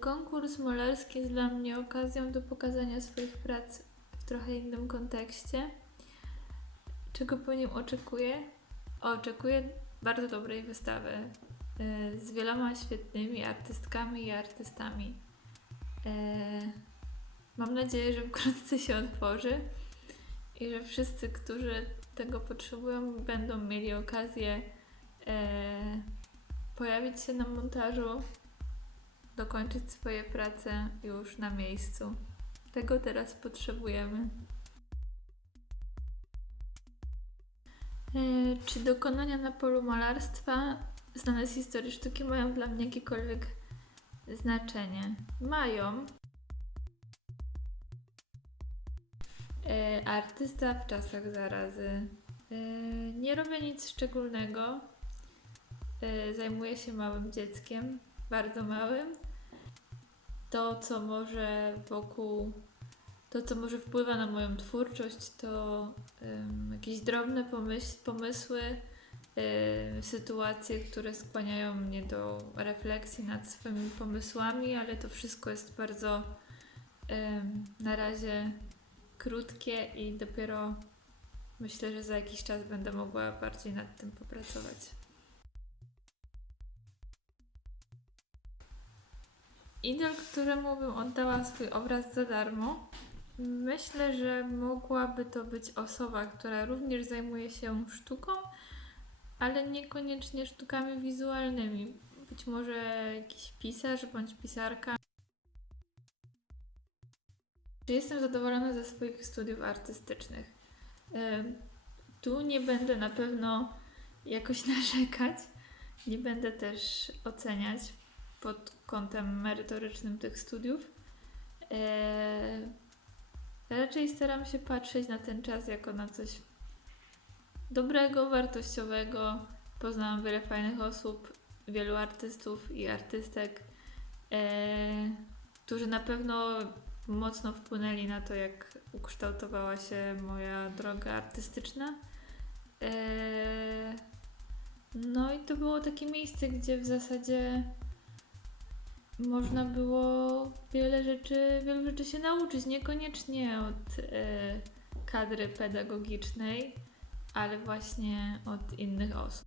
konkurs malarski jest dla mnie okazją do pokazania swoich prac w trochę innym kontekście. Czego po nim oczekuję? Oczekuję bardzo dobrej wystawy e, z wieloma świetnymi artystkami i artystami. E, Mam nadzieję, że wkrótce się otworzy i że wszyscy, którzy tego potrzebują, będą mieli okazję pojawić się na montażu, dokończyć swoje prace już na miejscu. Tego teraz potrzebujemy. E, Czy dokonania na polu malarstwa znane z historii sztuki mają dla mnie jakiekolwiek znaczenie? Mają. E, Artysta w czasach zarazy. E, Nie robię nic szczególnego. Zajmuję się małym dzieckiem, bardzo małym. To, co może wokół, to, co może wpływa na moją twórczość, to em, jakieś drobne pomysły, e, sytuacje, które skłaniają mnie do refleksji nad swoimi pomysłami, ale to wszystko jest bardzo em, na razie krótkie i dopiero myślę, że za jakiś czas będę mogła bardziej nad tym popracować. Idol, któremu bym oddała swój obraz za darmo, myślę, że mogłaby to być osoba, która również zajmuje się sztuką, ale niekoniecznie sztukami wizualnymi. Być może jakiś pisarz bądź pisarka. Czy jestem zadowolona ze swoich studiów artystycznych? Tu nie będę na pewno jakoś narzekać. Nie będę też oceniać pod kątem merytorycznym tych studiów. Eee, raczej staram się patrzeć na ten czas jako na coś dobrego, wartościowego. Poznałam wiele fajnych osób, wielu artystów i artystek, eee, którzy na pewno mocno wpłynęli na to, jak ukształtowała się moja droga artystyczna. Eee, no i to było takie miejsce, gdzie w zasadzie można było wiele rzeczy, wielu rzeczy się nauczyć, niekoniecznie od e, kadry pedagogicznej, ale właśnie od innych osób.